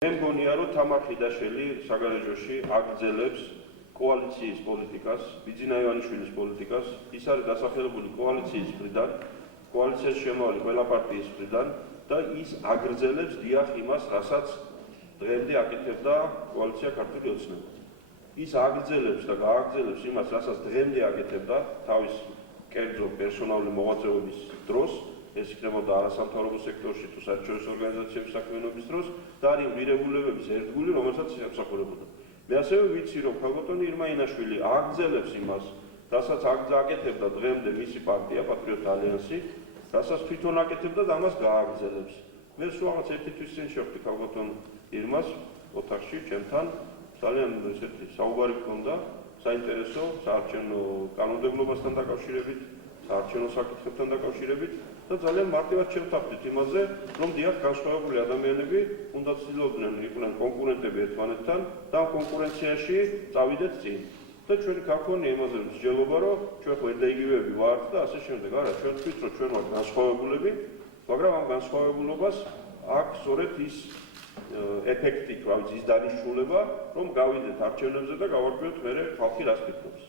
მე მგონია, რომ თამარ ხიდაშელი საგარეჯოში აგრძელებს კოალიციის პოლიტიკას, ბიძინა ივანიშვილის პოლიტიკას, ის არის დასახელებული კოალიციის მხრიდან, კოალიციაში შემავალი ყველა პარტიის მხრიდან და ის აგრძელებს დიახ იმას, რასაც დღემდე აკეთებდა კოალიცია ქართული ოცნება. ის აგრძელებს და გააგრძელებს იმას, რასაც დღემდე აკეთებდა თავის კერძო პერსონალური მოღვაწეობის დროს, ეს იქნებოდა არასამთავრობო სექტორში თუ საერთაშორისო ორგანიზაციების საქმიანობის დროს და არის ღირებულებების ერთგული, რომელსაც ემსახურებოდა. მე ასევე ვიცი, რომ ქალბატონი ირმა ინაშვილი აგრძელებს იმას, რასაც აკეთებდა დღემდე მისი პარტია, პატრიოტთა ალიანსი, რასაც თვითონ აკეთებდა და ამას გააგრძელებს. მე სულ რაღაც ერთი თვის წინ შევხვდი ქალბატონ ირმას ოთახში, ჩემთან, ძალიან ესეთი საუბარი ჰქონდა, საინტერესო, საარჩევნო კანონმდებლობასთან დაკავშირებით, საარჩევნო საკითხებთან დაკავშირებით და ძალიან მარტივად შევთანხმდით იმაზე, რომ დიახ განსხვავებული ადამიანები უნდა ცდილობდნენ იყვნენ კონკურენტები ერთმანეთთან და ამ კონკურენციაში წავიდეთ წინ. და ჩვენი ქარქონია იმაზე მსჯელობა, რომ ჩვენ ხო ერთ და იგივეები ვართ და ასე შემდეგ. არა, ჩვენ ვთქვით, რომ ჩვენ ვართ განსხვავებულები, მაგრამ ამ განსხვავებულობას აქვს სწორედ ის ეფექტი, რა ვიცი, ის დანიშნულება, რომ გავიდეთ არჩევნებზე და გავარკვიოთ მერე ხალხი რას ფიქრობს.